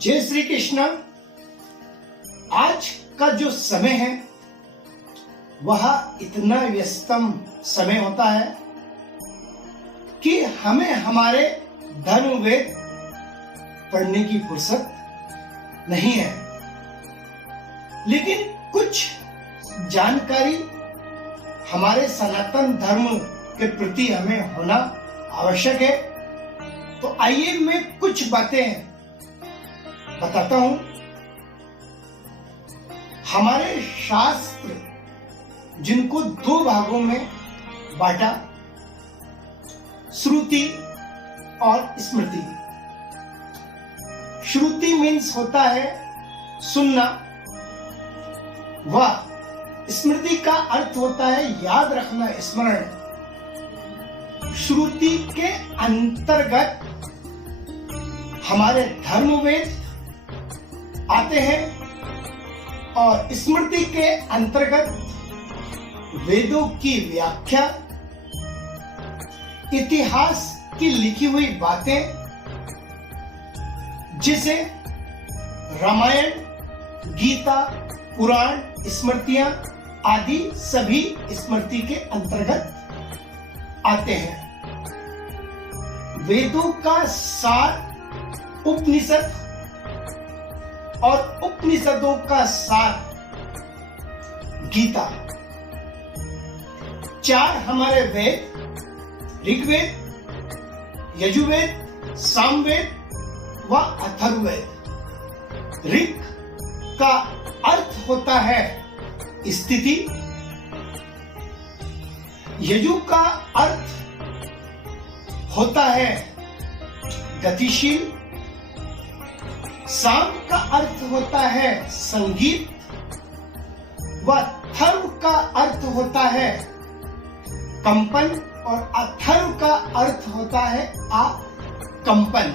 जय श्री कृष्ण। आज का जो समय है वह इतना व्यस्तम समय होता है कि हमें हमारे धर्म वेद पढ़ने की फुर्सत नहीं है, लेकिन कुछ जानकारी हमारे सनातन धर्म के प्रति हमें होना आवश्यक है। तो आइए मैं कुछ बातें बताता हूं। हमारे शास्त्र जिनको दो भागों में बांटा, श्रुति और स्मृति। श्रुति मीन्स होता है सुनना, व स्मृति का अर्थ होता है याद रखना, स्मरण। श्रुति के अंतर्गत हमारे धर्मवेद आते हैं और स्मृति के अंतर्गत वेदों की व्याख्या, इतिहास की लिखी हुई बातें, जिसे रामायण, गीता, पुराण, स्मृतियां आदि सभी स्मृति के अंतर्गत आते हैं। वेदों का सार उपनिषद और उपनिषदों का सार गीता। चार हमारे वेद, ऋग्वेद, यजुर्वेद, सामवेद व अथर्ववेद। ऋग का अर्थ होता है स्थिति, यजु का अर्थ होता है गतिशील, साम का अर्थ होता है संगीत व थर्व का अर्थ होता है कंपन और अथर्व का अर्थ होता है कंपन।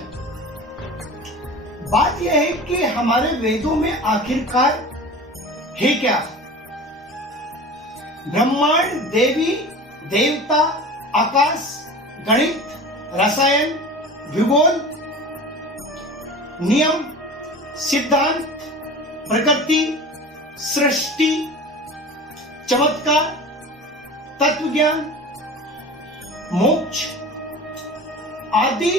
बात यह है कि हमारे वेदों में आखिरकार है क्या? ब्रह्मांड, देवी देवता, आकाश, गणित, रसायन, भूगोल, नियम, सिद्धांत, प्रकृति, सृष्टि, चमत्कार, तत्वज्ञान, मोक्ष आदि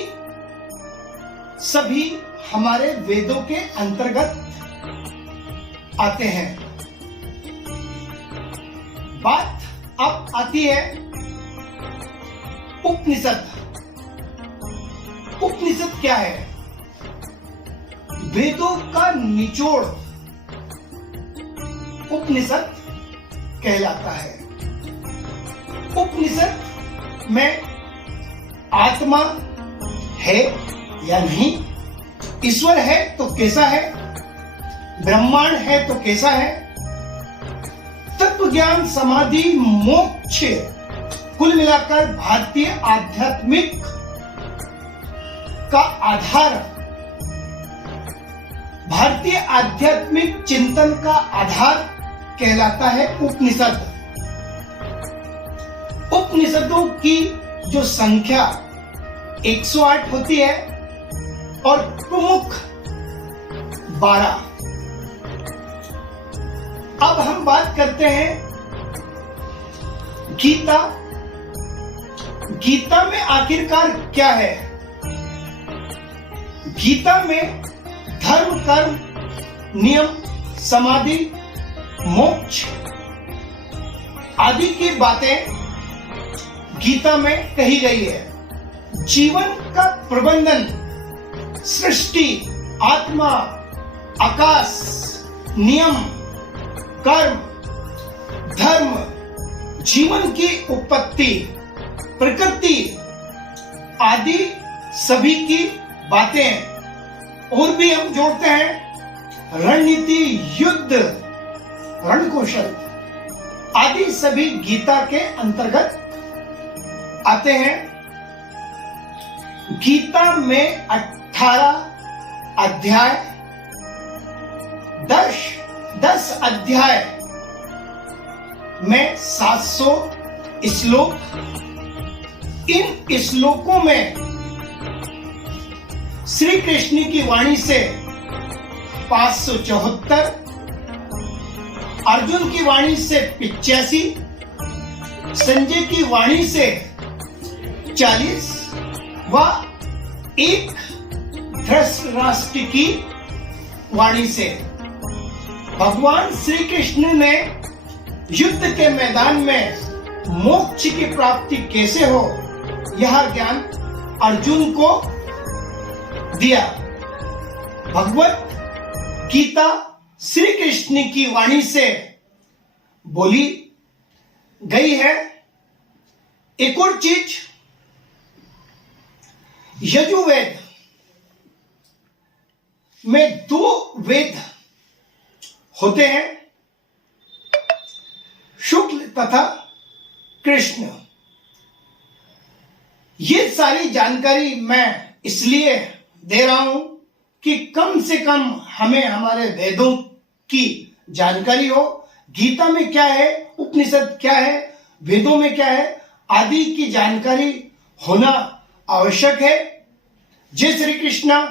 सभी हमारे वेदों के अंतर्गत आते हैं। बात अब आती है उपनिषद। उपनिषद क्या है? वेदों का निचोड़ उपनिषद कहलाता है। उपनिषद में आत्मा है या नहीं, ईश्वर है तो कैसा है, ब्रह्मांड है तो कैसा है, तत्व ज्ञान, समाधि, मोक्ष, कुल मिलाकर भारतीय आध्यात्मिक का आधार, भारतीय आध्यात्मिक चिंतन का आधार कहलाता है उपनिषद। उपनिषदों की जो संख्या 108 होती है और प्रमुख 12। अब हम बात करते हैं गीता। गीता में आखिरकार क्या है? गीता में धर्म, कर्म, नियम, समाधि, मोक्ष आदि की बातें गीता में कही गई है। जीवन का प्रबंधन, सृष्टि, आत्मा, आकाश, नियम, कर्म, धर्म, जीवन की उत्पत्ति, प्रकृति आदि सभी की बातें, और भी हम जोड़ते हैं रणनीति, युद्ध, रणकौशल आदि सभी गीता के अंतर्गत आते हैं। गीता में 18 अध्याय, 10 अध्याय में 700 श्लोक। इन श्लोकों में श्री कृष्ण की वाणी से 574, अर्जुन की वाणी से 85, संजय की वाणी से 40 व एक धृतराष्ट्र की वाणी से भगवान श्री कृष्ण ने युद्ध के मैदान में मोक्ष की प्राप्ति कैसे हो यह ज्ञान अर्जुन को दिया। भगवत गीता श्री कृष्ण की वाणी से बोली गई है। एक और चीज, यजुर्वेद में 2 वेद होते हैं, शुक्ल तथा कृष्ण। ये सारी जानकारी मैं इसलिए दे रहा हूं कि कम से कम हमें हमारे वेदों की जानकारी हो। गीता में क्या है, उपनिषद क्या है, वेदों में क्या है आदि की जानकारी होना आवश्यक है। जय श्री कृष्ण।